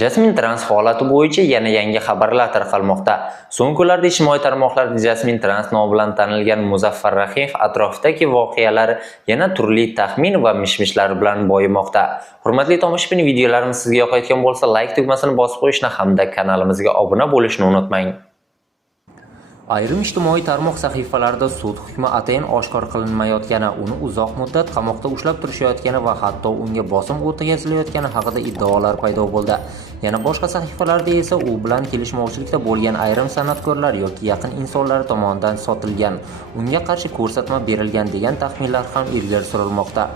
Jasmin Trans holati bo'yicha yana yangi xabarlar tarqalmoqda. So'nggi kunlarda ijtimoiy tarmoqlarda Jasmin Trans nomi bilan tanilgan Muzaffar Rahimov atrofidagi voqealar yana turli taxmin va mishmishlar bilan boyimoqda. Hurmatli tomoshabin, videolarimiz sizga yoqayotgan bo'lsa, like tugmasini bosib qo'yishni hamda kanalimizga obuna bo'lishni unutmang. Ayrim ijtimoiy tarmoq sahifalarida sud hukmi atayin oshkor qilinmayotgani, uni uzoq muddat qamoqda ushlab turishayotgani va hatto unga bosim o'tkazilayotgani haqida iddaolar paydo bo'ldi. Yana boshqa sahifalarda esa u bilan kelishmovchilikda bo'lgan ayrim san'atkorlar yoki yaqin insonlar tomonidan sotilgan, unga qarshi ko'rsatma berilgan degan taxminlar ham ilgari surilmoqda.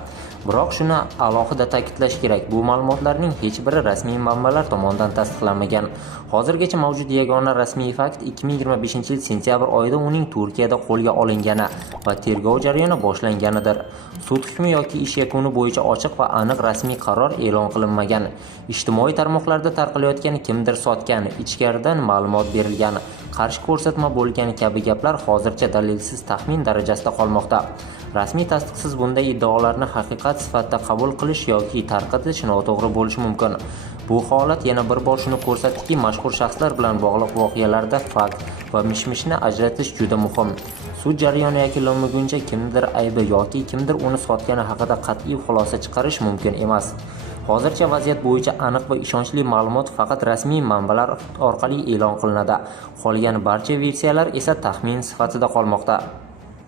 Biroq shuni alohida ta'kidlash kerak, bu ma'lumotlarning hech biri rasmiy manbalar tomonidan tasdiqlanmagan. Hozirgacha mavjud yagona rasmiy fakt 2025-yil sentyabr oyida uning Turkiyada qo'lga olingani va tergov jarayoni boshlanganidir. Sud hukmi yoki ish yakuni bo'yicha ochiq va aniq rasmiy qaror e'lon qilinmagan. Ijtimoiy tarmoqlarda tarqalayotgan kimdir sotgan, ichkaridan ma'lumot berilgan, qarshi ko'rsatma bo'lgan kabi gaplar hozircha dalilsiz taxmin darajasida qolmoqda. Rasmiy tasdiqsiz bunday iddaolarni haqiqat sifatida qabul qilish yoki tarqatish noto'g'ri bo'lishi mumkin. Bu holat yana bir bor shuni ko'rsatdiki, mashhur shaxslar bilan bog'liq voqealarda fakt va mishmishni ajratish juda muhim. Sud jarayoni yakunlanmaguncha kimdir aybi yoki kimdir uni sotgani haqida qat'iy xulosa chiqarish mumkin emas. Hozircha vaziyat bo'yicha aniq va ishonchli ma'lumot faqat rasmiy manbalar orqali e'lon qilinadi. Qolgan barcha versiyalar esa taxmin sifatida qolmoqda.